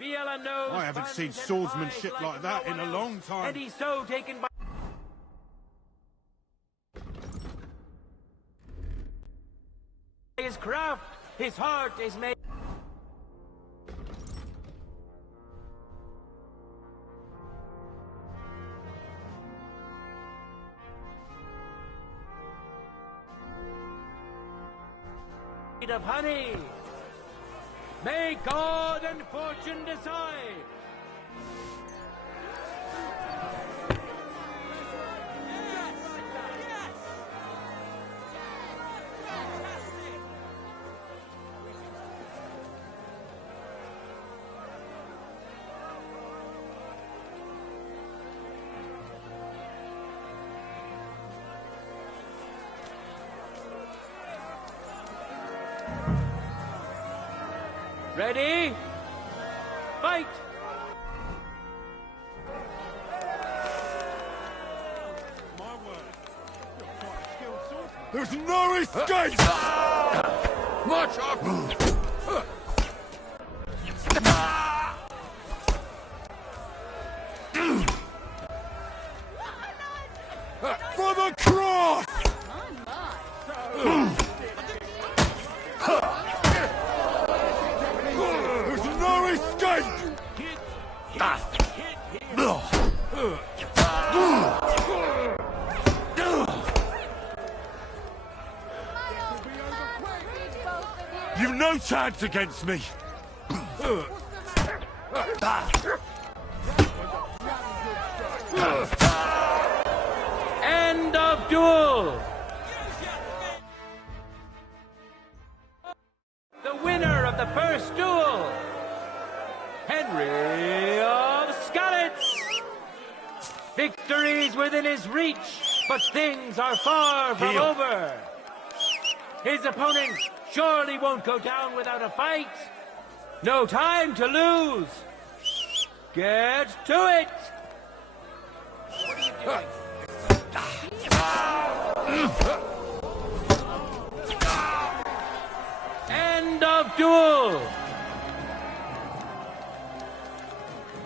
Biela knows I haven't buns seen and swordsmanship pies like that no in one a else, long time. And he's so taken by his craft. His heart is made of honey. May God and fortune decide. Ready? Fight! My word, you're quite a skilled swordsman. There's no escape! March up! For the cross! There's no escape! You've no chance against me! End of duel! The winner of the first duel, Henry of Skalitz. Victory's within his reach, but things are far from over. His opponent surely won't go down without a fight. No time to lose. Get to it. End of duel!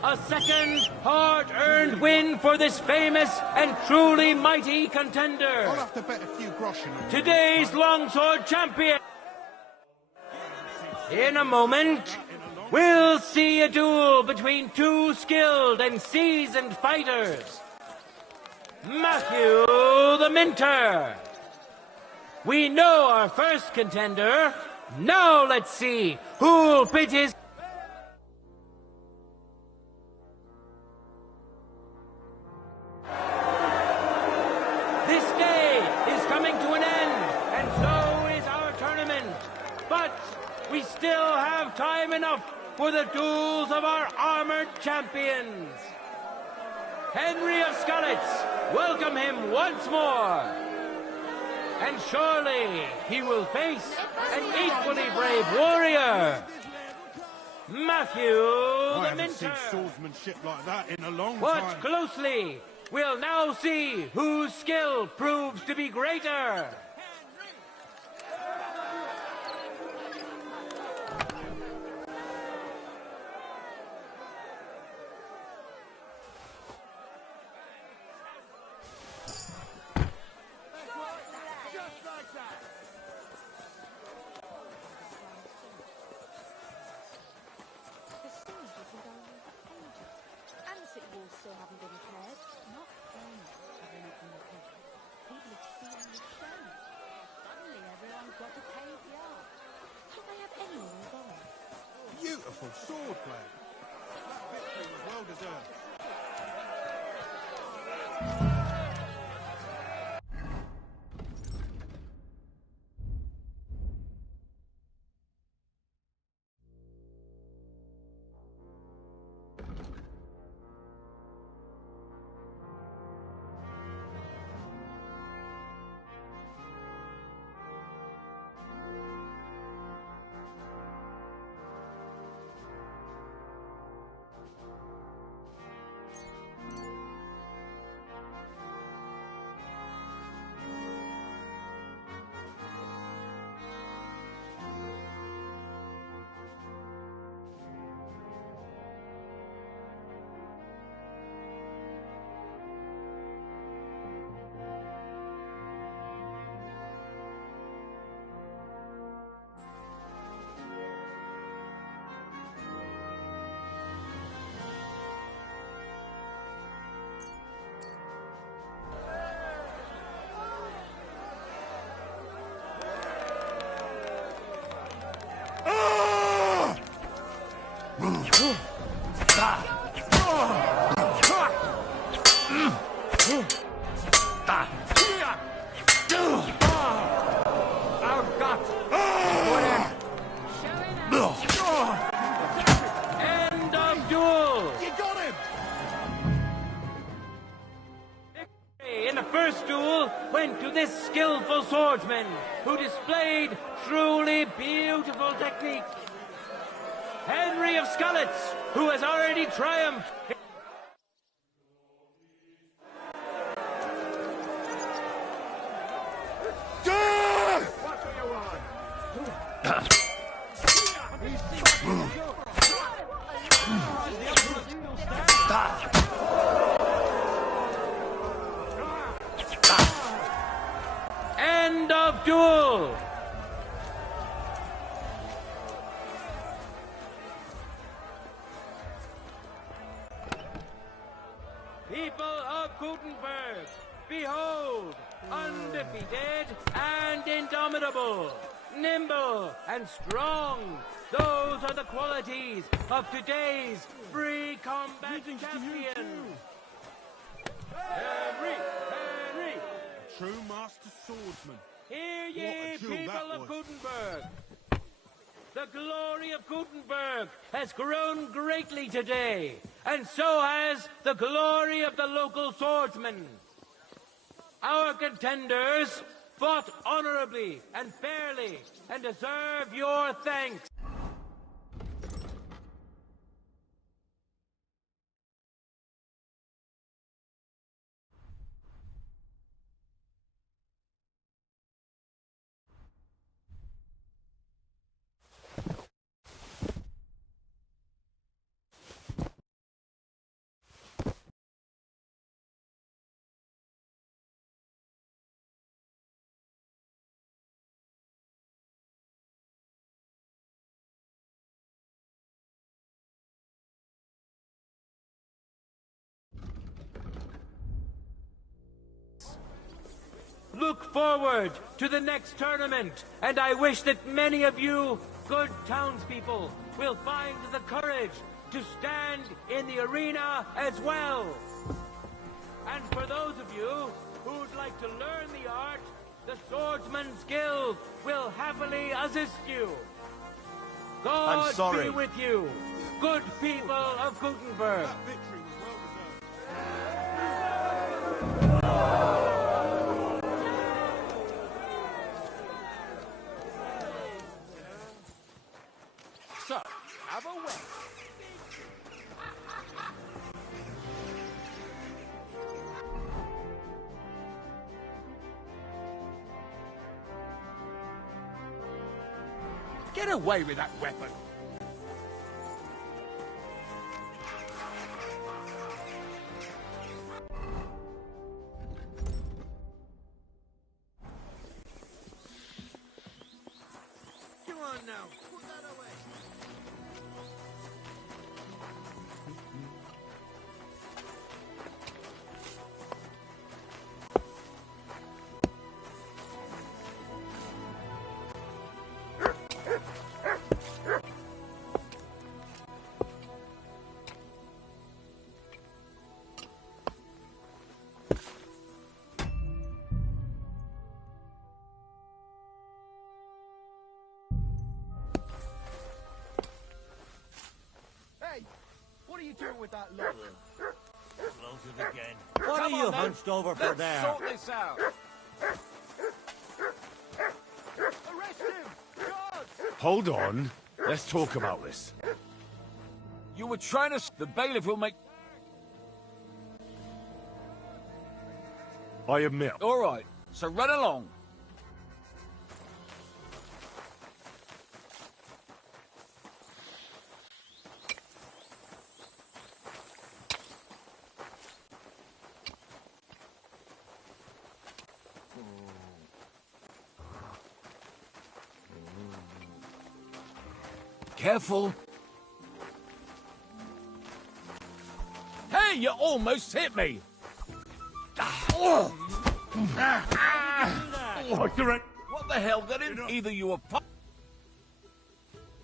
A second hard-earned win for this famous and truly mighty contender. I'll have to bet a few groschen on Today's longsword champion. In a moment, we'll see a duel between two skilled and seasoned fighters. Matthew the Minter. We know our first contender. Now let's see who'll pit his... This day is coming to an end, and so is our tournament. But we still have time enough for the duels of our armored champions. Henry of Skalitz, welcome him once more. And surely he will face an equally brave warrior, Matthew I the haven't seen Minter. swordsmanship like that in a long Watch time. closely. We'll now see whose skill proves to be greater. Still haven't been repaired. Not very much of anything repaired. People have seen the show. Suddenly everyone's got a paved yard. Don't they have anyone going? Beautiful sword play. That victory was well deserved. End of duel! You got him! Victory in the first duel went to this skillful swordsman who displayed truly beautiful technique. Henry of Skalitz, who has already triumphed. End of duel! People of Gutenberg, behold, undefeated and indomitable, nimble and strong. Those are the qualities of today's free combat champion. Henry! True master swordsman. Hear ye, What a duel people that of was. Gutenberg! The glory of Gutenberg has grown greatly today, and so has the glory of the local swordsmen. Our contenders fought honorably and fairly, and deserve your thanks. look forward to the next tournament, and I wish that many of you, good townspeople, will find the courage to stand in the arena as well. And for those of you who'd like to learn the art, the Swordsman's Guild will happily assist you. God be with you, good people of Gutenberg. So, have a way. Get away with that weapon! Come on now, put that away. Hey, what are you doing with that lot? Floated again. What Come are you on, then. hunched over for Let's there? sort this out. Arrest him! Guards! Hold on. Let's talk about this. You were trying to... The bailiff will make... I admit. All right, so run along. Careful. Hey, you almost hit me. Oh, what the hell? That isn't either you or...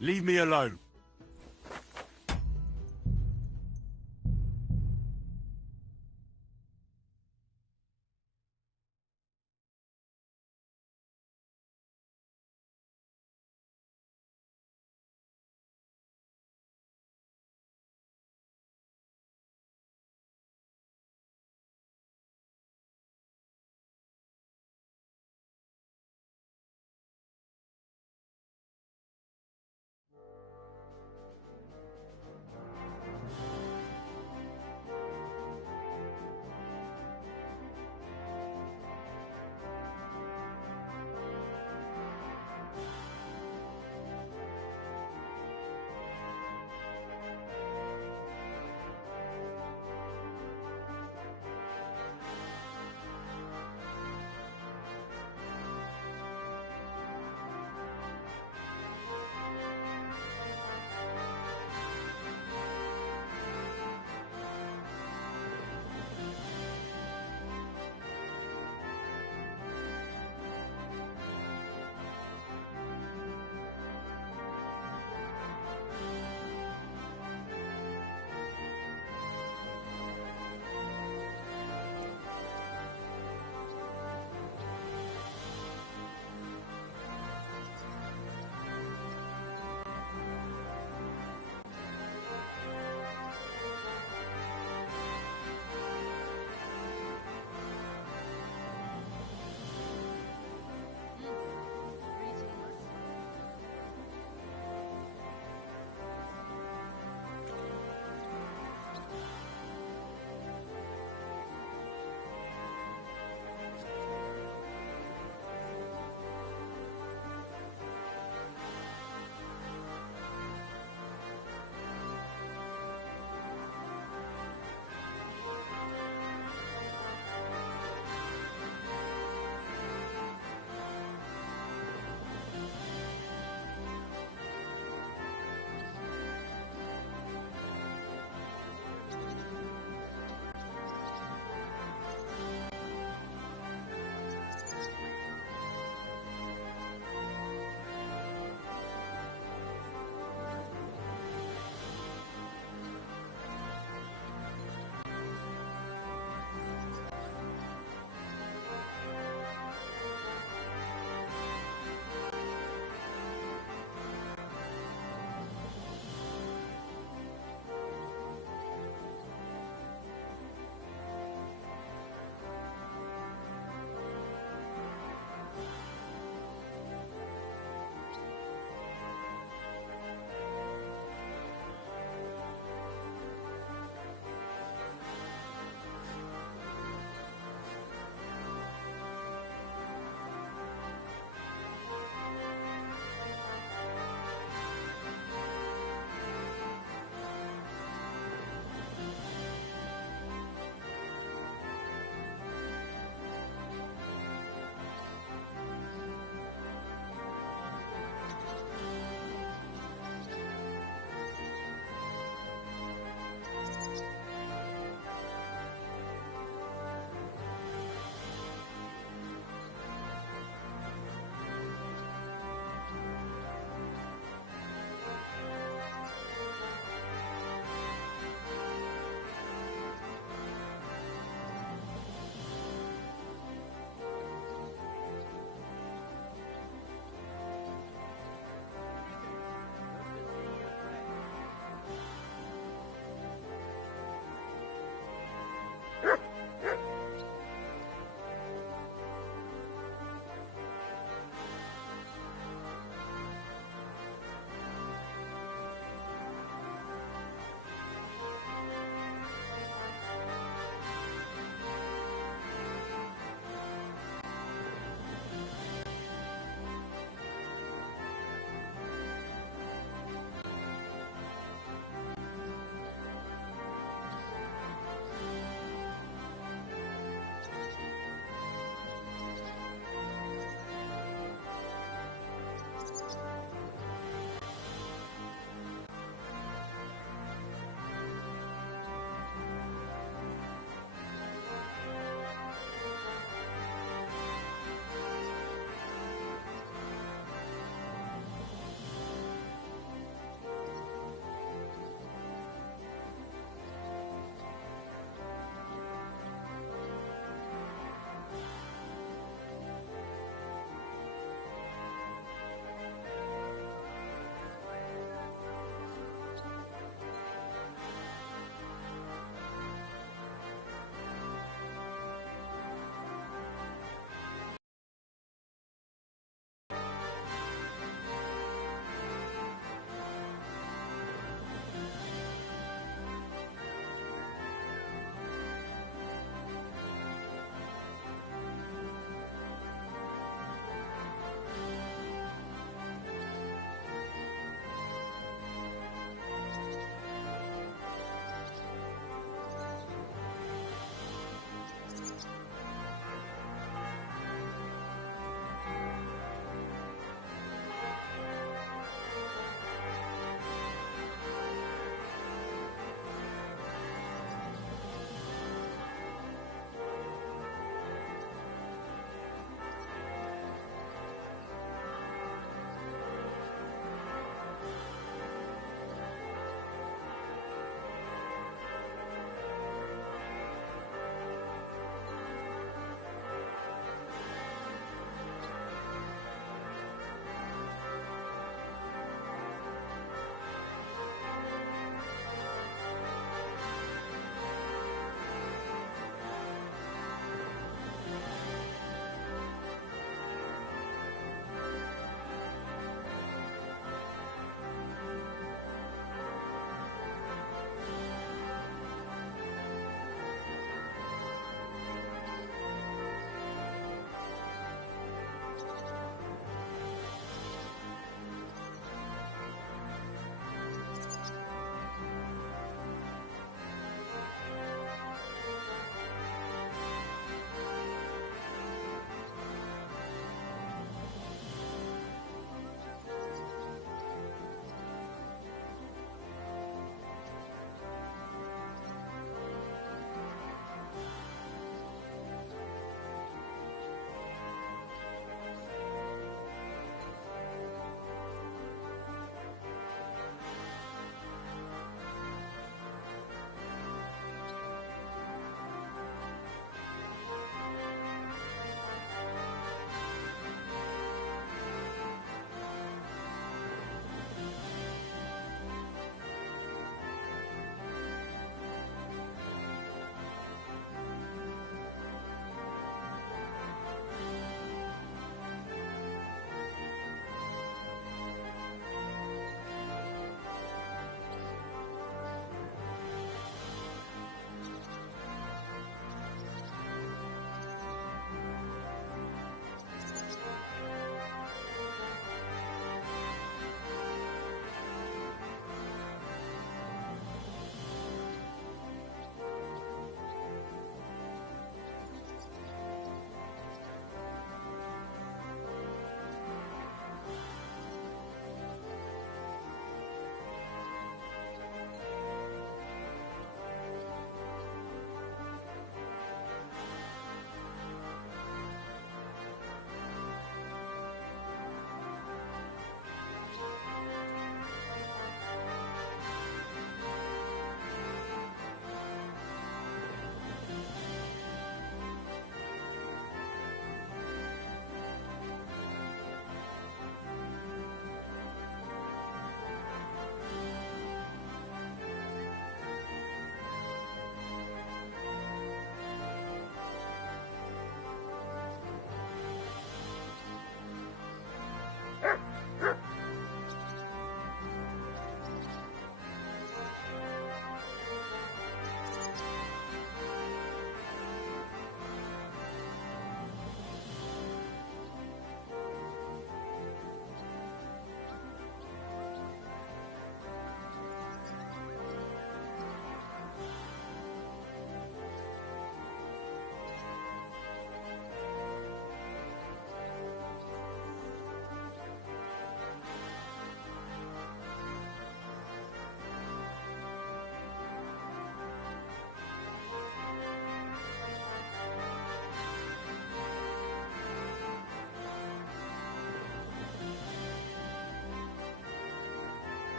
Leave me alone.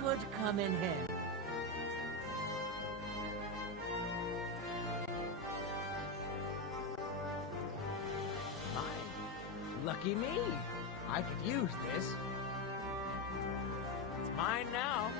could come in handy. Mine. Lucky me. I could use this. It's mine now.